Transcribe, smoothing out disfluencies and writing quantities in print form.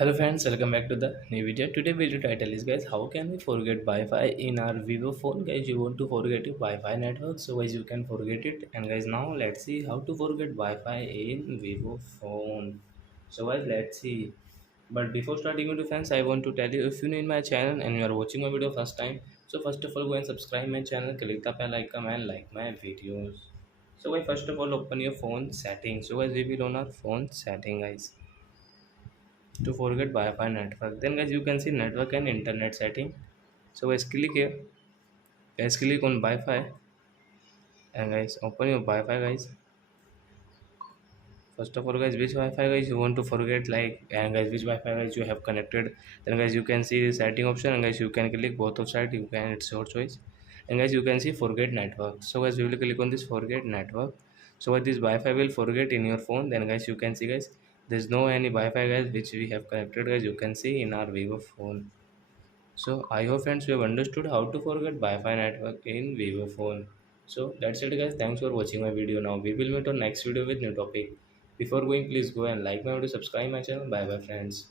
Hello friends, welcome back to the new video. Today video title is guys, how can we forget Wi-Fi in our Vivo phone? Guys, you want to forget your Wi-Fi network, so guys you can forget it. And guys, now let's see how to forget Wi-Fi in Vivo phone. So guys, let's see. But before starting video friends, I want to tell you, if you're new in my channel and you are watching my video first time, so first of all go and subscribe my channel, click the bell icon and like my videos. So guys, first of all open your phone settings. So guys, we will on our phone setting guys to forget Wi-Fi network. Then guys you can see network and internet setting. So guys click here. Guys click on Wi-Fi and guys open your Wi-Fi guys. First of all guys, which Wi-Fi guys you want to forget, like, and guys which Wi-Fi guys you have connected. Then guys you can see the setting option and guys you can click both of side. You can, it's your choice. And guys you can see forget network. So guys we will click on this forget network. So what this Wi-Fi will forget in your phone. Then guys you can see guys there's no any Wi-Fi guys which we have connected guys, you can see in our Vivo phone. So I hope friends you have understood how to forget Wi-Fi network in Vivo phone. So that's it guys. Thanks for watching my video. Now we will meet on next video with new topic. Before going, please go and like my video, subscribe my channel. Bye bye friends.